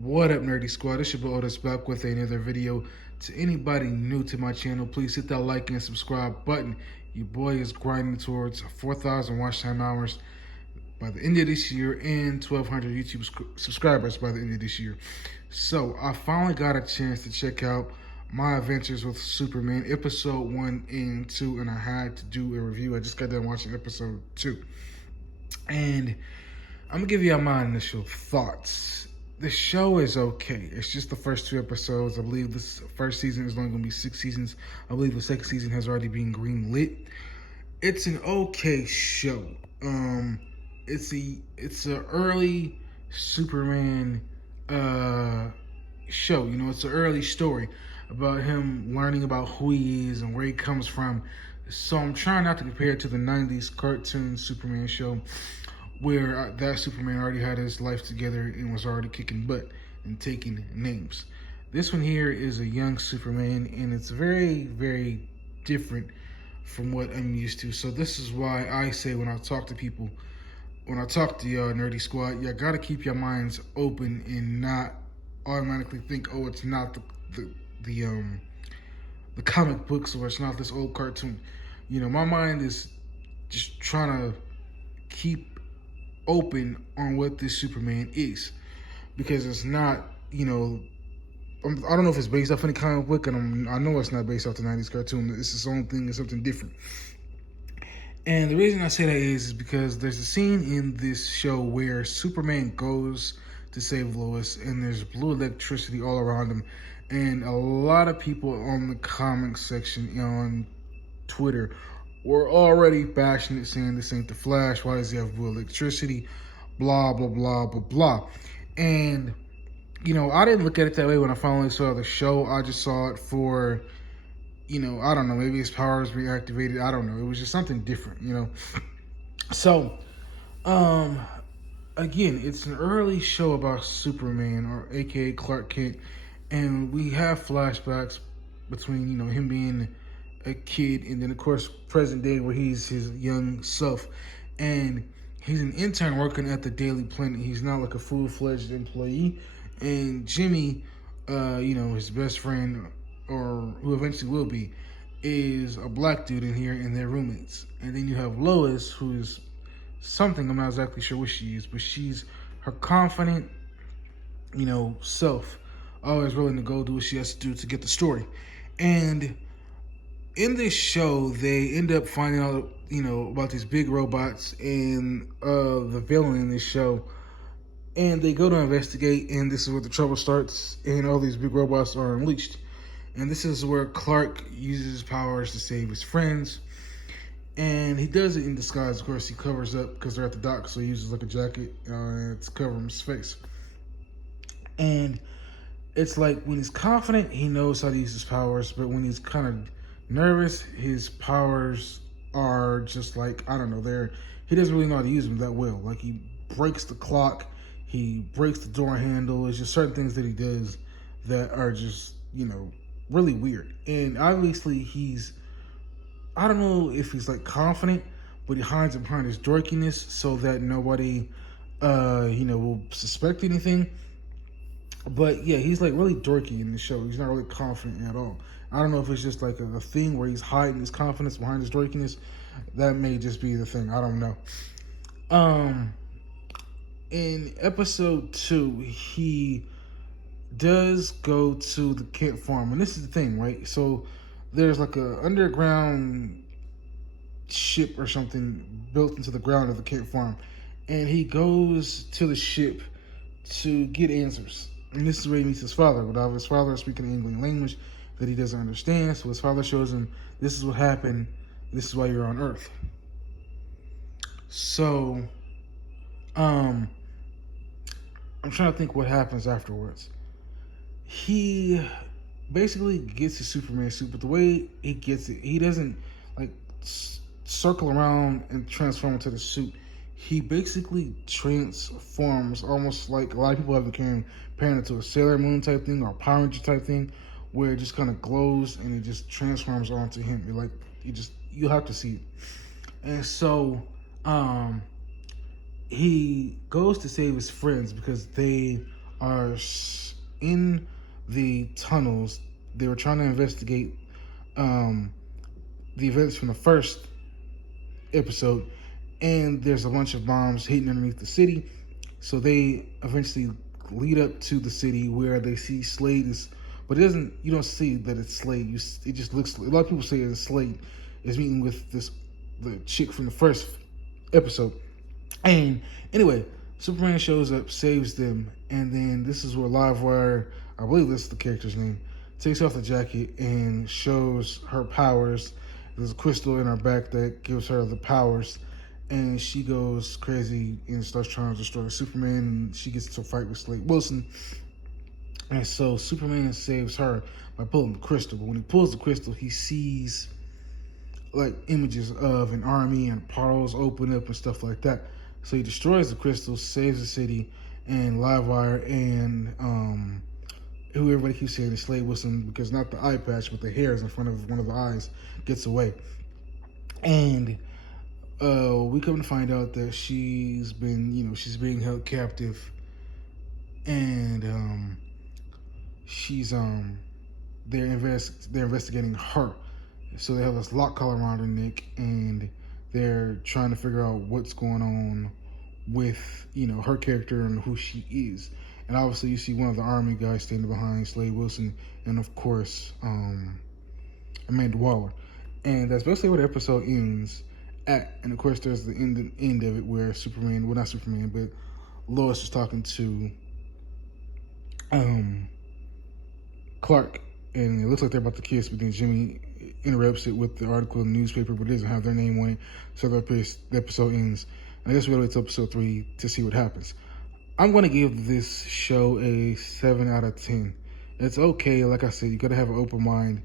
What up, Nerdy Squad? It's your boy Otis back with another video. To anybody new to my channel, please hit that like and subscribe button. Your boy is grinding towards 4,000 watch time hours by the end of this year and 1,200 YouTube subscribers by the end of this year. So I finally got a chance to check out My Adventures with Superman episode 1 and 2, and I had to do a review. I just got done watching episode 2. And I'm gonna give you my initial thoughts. The show is okay. It's just the first 2 episodes. I believe this first season is only gonna be 6 seasons. I believe the second season has already been green lit. It's an okay show. It's a early Superman show. You know, it's an early story about him learning about who he is and where he comes from. So I'm trying not to compare it to the 90s cartoon Superman show where that Superman already had his life together and was already kicking butt and taking names. This one here is a young Superman, and it's very, very different from what I'm used to. So this is why I say when I talk to people, when I talk to y'all Nerdy Squad, you gotta keep your minds open and not automatically think, oh, it's not the comic books, or it's not this old cartoon. You know, my mind is just trying to keep open on what this Superman is, because it's not, you know, I don't know if it's based off any comic book, and I know it's not based off the 90s cartoon. It's its own thing, it's something different. And the reason I say that is because there's a scene in this show where Superman goes to save Lois, and there's blue electricity all around him. And a lot of people on the comments section on Twitter were already bashing it, saying this ain't the Flash. Why does he have blue electricity? Blah, blah, blah, blah, blah. And, you know, I didn't look at it that way when I finally saw the show. I just saw it for, you know, I don't know, maybe his powers reactivated. I don't know. It was just something different, you know. So, again, it's an early show about Superman, or aka Clark Kent, and we have flashbacks between, you know, him being a kid and then of course present day where he's his young self, and he's an intern working at the Daily Planet. He's not like a full-fledged employee. And Jimmy, you know, his best friend, or who eventually will be, is a black dude in here, and they're roommates. And then you have Lois, who's something, I'm not exactly sure what she is, but she's her confident, you know, self, always willing to go do what she has to do to get the story. And in this show, they end up finding out, you know, about these big robots and the villain in this show. And they go to investigate, and this is where the trouble starts, and all these big robots are unleashed. And this is where Clark uses his powers to save his friends. And he does it in disguise. Of course, he covers up because they're at the dock, so he uses like a jacket to cover his face. And it's like when he's confident, he knows how to use his powers, but when he's kind of nervous, his powers are just like, I don't know, he doesn't really know how to use them that well. Like, he breaks the clock, he breaks the door handle. It's just certain things that he does that are just, you know, really weird. And obviously I don't know if he's like confident, but he hides behind his dorkiness so that nobody you know, will suspect anything. But yeah, he's like really dorky in the show. He's not really confident at all. I don't know if it's just like a thing where he's hiding his confidence behind his dorkiness. That may just be the thing. I don't know. In episode 2, he does go to the Kent farm, and this is the thing, right? So there's like a underground ship or something built into the ground of the Kent farm, and he goes to the ship to get answers. And this is where he meets his father, but his father is speaking an English language that he doesn't understand. So his father shows him, this is what happened, this is why you're on Earth. So I'm trying to think what happens afterwards. He basically gets his Superman suit, but the way he gets it, he doesn't like circle around and transform into the suit. He basically transforms almost like a lot of people have been comparing it to a Sailor Moon type thing or a Power Ranger type thing, where it just kind of glows and it just transforms onto him. You'll have to see it. And so he goes to save his friends because they are in the tunnels. They were trying to investigate the events from the first episode, and there's a bunch of bombs hidden underneath the city. So they eventually lead up to the city where they see Slade is, but it doesn't. You don't see that it's Slade. It just looks. A lot of people say it's Slade is meeting with the chick from the first episode. And anyway, Superman shows up, saves them, and then this is where Livewire, I believe this is the character's name, takes off the jacket and shows her powers. There's a crystal in her back that gives her the powers, and she goes crazy and starts trying to destroy Superman, and she gets into a fight with Slade Wilson. And so Superman saves her by pulling the crystal. But when he pulls the crystal, he sees like images of an army and portals open up and stuff like that. So he destroys the crystal, saves the city, and Livewire and who everybody keeps saying is Slade Wilson, because not the eye patch, but the hairs in front of one of the eyes gets away. And we come to find out that she's being held captive, and they're investigating her. So they have this lock collar around her neck, and they're trying to figure out what's going on with her character and who she is. And obviously, you see one of the army guys standing behind Slade Wilson, and of course, Amanda Waller. And that's basically where the episode ends at. And of course, there's the end of it where Superman, well, not Superman, but Lois is talking to Clark, and it looks like they're about to kiss, but then Jimmy interrupts it with the article in the newspaper, but it doesn't have their name on it. So the episode ends. And I guess we'll wait till episode 3 to see what happens. I'm going to give this show a 7 out of 10. It's okay. Like I said, you got to have an open mind,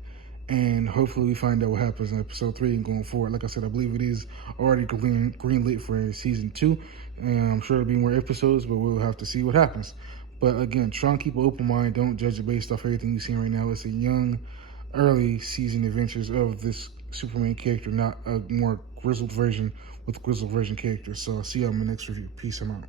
and hopefully we find out what happens in episode 3 and going forward. Like I said, I believe it is already greenlit for season 2, and I'm sure there'll be more episodes, but we'll have to see what happens. But again, try and keep an open mind. Don't judge it based off everything you've seen right now. It's a young, early season adventures of this Superman character, not a more grizzled version with grizzled version characters. So I'll see you on my next review. Peace. I'm out.